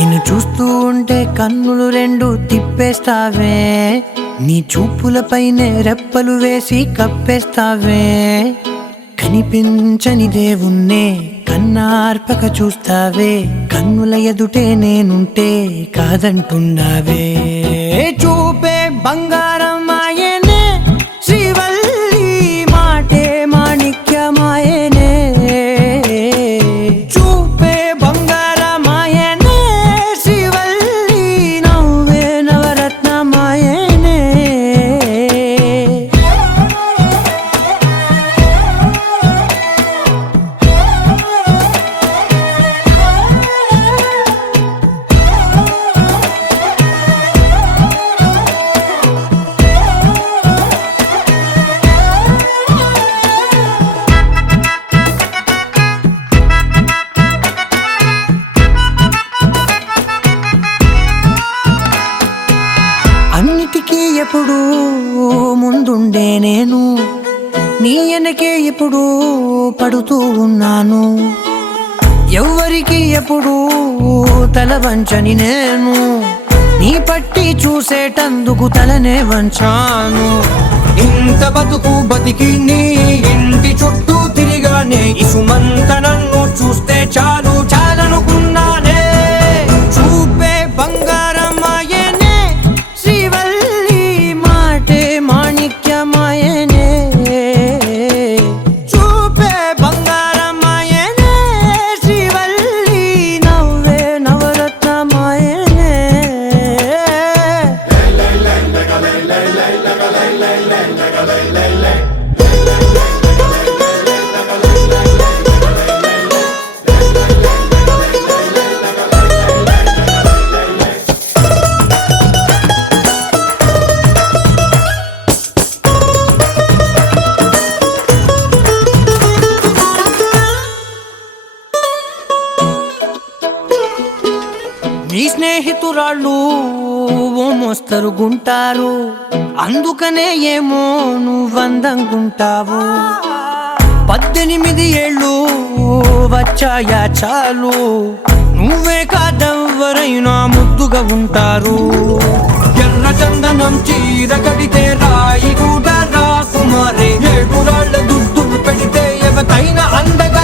నిన్ను చూస్తూ ఉంటే కన్నులు రెండు తిప్పేస్తావే, నీ చూపులపైనే రెప్పలు వేసి కప్పేస్తావే. కనిపించని దేవుణ్ణే కన్నార్పక చూస్తావే, కన్నుల ఎదుటే నేనుంటే కాదంటున్నావే. చూపే బంగారం ఆయనే శ్రీవల్లి, మాటే మాణిక్యమాయనే. చూపే బంగారం ఆయనే శ్రీవల్లి, నవ్వే నవరత్నమాయనే. అన్నిటికీ ఎప్పుడు ముందుండే నేను, నీ వెనకే ఎప్పుడు పడుతూ ఉన్నాను. ఎవ్వరికి ఎప్పుడు తల వంచని నేను, నీ పట్టి చూసేటందుకు తలనే వంచాను. ఇంత బతుకు బతికి నీ ఇంటి చుట్టూ తిరిగానే, ఇసుమంత నన్ను చూస్తే చాలు చాలనుకున్నానే. చూపే బంగారం ఆయనే శ్రీవల్లి, మాటే మాణిక్యమాయనే. చూపే బంగారం ఆయనే శ్రీవల్లి, నవ్వే నవరత్నమాయనే. నీ స్నేహితురాళ్ళు ఓ మోస్తరుగుంటారు, అందుకనే ఏమో నువ్వందంగుంటావు. 18 ఏళ్ళు వచ్చాయా చాలు, నువ్వే కాదెవ్వరైనా ముద్దుగా ఉంటారు. ఎర్ర చందనం చీర కడితే రాయి కూడా రాకుమారే, ఏడురాళ్ళ దుద్దులు పెడితే ఎవతైనా అందగా